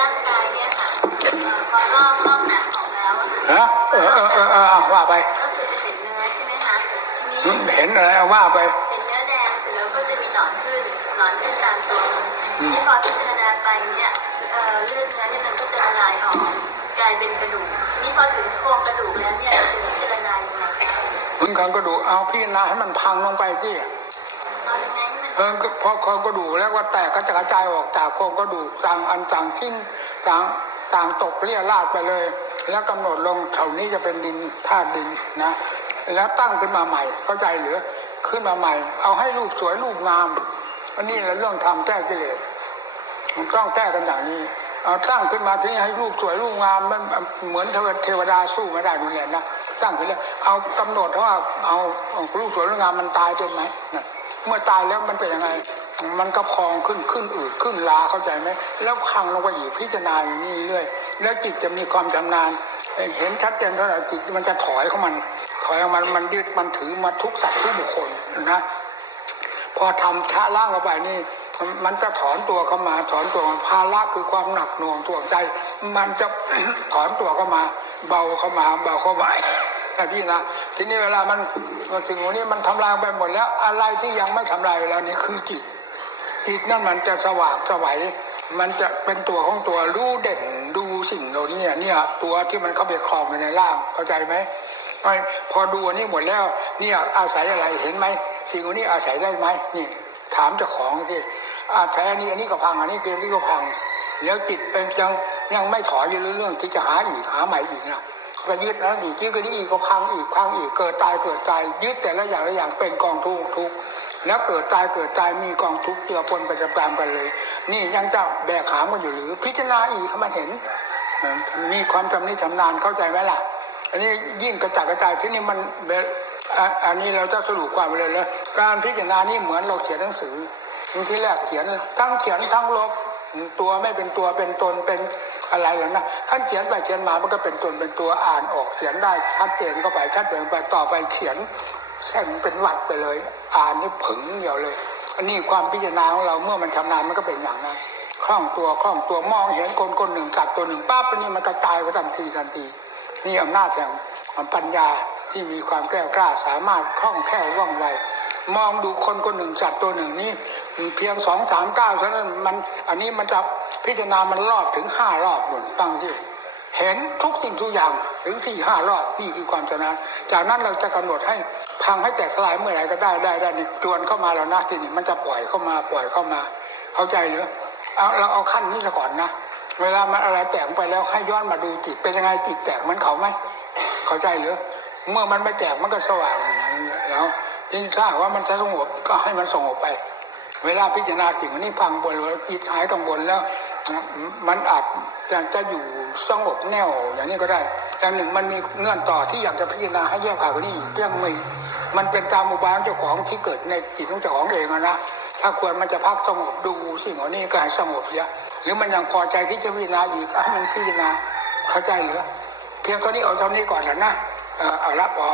ร่างกายเนี่ยค่ะเอ่อพอลอกลอกหนังออกแล้วอะค่ะฮะเออเออเออเออเอาว่าไปก็คือจะเห็นเนื้อใช่ไหมคะทีนี้เห็นอะไรเอาว่าไป เห็นเนื้อแดงเสร็จแล้วก็จะมีหนอนขึ้นหนอนขึ้นตามตัวที่พอพิจารณาไปเนี่ยเอ่อเลือดเนื้อเนี่ยมันก็จะละลายออกกลายเป็นกระดูกนี่พอถึงโครงกระดูกแล้วเนี่ยเราจะพิจารณายังไงคะมึงขังก็ดูเอาพี่นาให้มันพังลงไปที่ เออก็พอโครงกระดูกแล้วก็แตกก็จะกระจายออกจากโครงกระดูกต่างอันต่างทิ้งต่างต่างตกเลี่ยราดไปเลย แล้วกำหนดลงแถวนี้จะเป็นดินธาตุดินนะ แล้วตั้งขึ้นมาใหม่เข้าใจหรือขึ้นมาใหม่ เอาให้รูปสวยรูปงามอันนี้แหละเรื่องทำแก้กิเลสมันต้องแก้กันอย่างนี้เอาตั้งขึ้นมาที่ให้รูปสวยรูปงามมันเหมือนเทวดาสู้ไม่ได้ดูแลนะตั้งขึ้นแล้วเอากำหนดว่าเอารูปสวยรูปงามมันตายเป็นไหมนะ เมื่อตายแล้วมันเป็นยังไง มันก็พองขึ้นขึ้นอืดขึ้นลาเข้าใจไหมแล้วพังลงไปอีกพิจารณาอย่างนี้เรื่อยแล้วจิตจะมีความชำนาญเห็นชัดเจนเท่าไหร่จิตมันจะถอยเข้ามัน ถอยออกมันมันยึดมันถือมาทุกสัตว์ทุกบุคคลนะพอทำชะล่างเข้าไปนี่มันจะถอนตัวเข้ามา ถอนตัวมาภาระคือความหนักหน่วงถ่วงใจ มันจะถอนตัวเข้ามา เบาเข้ามา เบาเข้ามานะพี่นะ ทีนี้เวลามันสิ่งเหล่านี้มันทำลายไปหมดแล้ว อะไรที่ยังไม่ทำลายไปแล้วนี่คือจิตจิตนั่นมันจะสว่างสวัยมันจะเป็นตัวของตัวรู้เด่นดูสิ่งเหล่านี้เนี่ยตัวที่มันเข้าไปคลองอยู่ในร่างเข้าใจไหมไม่พอดูอันนี้หมดแล้วเนี่ยอาศัยอะไรเห็นไหมสิ่งเหล่านี้อาศัยได้ไหมนี่ถามเจ้าของที่อาศัยอันนี้อันนี้ก็พังอันนี้เกมนี้ก็พังแล้วจิตเป็นยังยังไม่ถอยอยู่เรื่องที่จะหาอีกหาใหม่อีกนะ ก็ยึดแล้วอีกยึดก็นี้อีกก็พังอีกพังอีกเกิดตายเกิดตายยึดแต่ละอย่างละอย่างเป็นกองทุกข์ทุกแล้วเกิดตายเกิดตายมีกองทุกข์เจือปนไปตามกันเลย นี่ยังจะแบกหามกันอยู่หรือ พิจารณาอีกให้มันเห็น มีความจำนิชำนาญเข้าใจไหมล่ะ อันนี้ยิ่งกระจายกระจายที่นี่มันอันนี้เราจะสรุปความเลยแล้วการพิจารณานี่เหมือนเราเขียนหนังสือที่แรกเขียนทั้งเขียนทั้งลบ ตัวไม่เป็นตัวเป็นตนเป็นอะไรหรอกนะขั้นเขียนไปเขียนมามันก็เป็นตนเป็นตัวอ่านออกเขียนได้ชัดเจนเข้าไปชัดเจนไปต่อไปเขียนเส้นเป็นหวัดไปเลย อ่านนี่ผึ่งเดียวเลยอันนี้ความพิจารณาของเราเมื่อมันชำนาญมันก็เป็นอย่างนั้นคล่องตัวคล่องตัวมองเห็นคนคนหนึ่งสัตว์ตัวหนึ่งป้าปนี่มันกระจายไปทันทีทันที นี่อำนาจแห่งปัญญาที่มีความแกล้วกล้าสามารถคล่องแคล่วว่องไวมองดูคนคนหนึ่งสัตว์ตัวหนึ่งนี่ เพียงสองสามเก้าวเท่านั้นมันอันนี้มันจะพิจารณามันรอบถึงห้ารอบหมดฟังที่เห็นทุกสิ่งทุกอย่างถึงสี่ห้ารอบนี่คือความชนะ จากนั้นเราจะกำหนดให้พังให้แตกสลายเมื่อไหร่ก็ได้ได้ได้นี่จวนเข้ามาแล้วนะทีนี้มันจะปล่อยเข้ามาปล่อยเข้ามา เข้าใจหรือเอาเราเอาขั้นนี้ซะก่อนนะเวลามันอะไรแตกไปแล้วให้ย้อนมาดูจิตเป็นยังไงจิตแตกเหมันเขาไหมเข้าใจหรือเมื่อมันไม่แตกมันก็สว่างแล้วทีนี้ถ้าว่ามันจะสงบก็ให้มันสงบไป เวลาพิจารณาสิ่งนี้พังบนแล้วจิตหายกังวลแล้ว มันอาจจะจะอยู่สงบแน่วอย่างนี้ก็ได้อย่างหนึ่งมันมีเงื่อนต่อที่อยากจะพิจารณาให้แยกขายกว่านี้อีกเรื่องมีมันเป็นตามอุบายเจ้าของที่เกิดในจิตของเจ้าของเองนะถ้าควรมันจะพักสงบดูสิ่งเหล่านี้ก็ให้สงบเสียหรือมันยังพอใจที่จะพิจารณาอีกให้มันพิจารณาเข้าใจหรือเพียงเท่านี้เอาเท่านี้ก่อนแหละนะเออเอาละพอ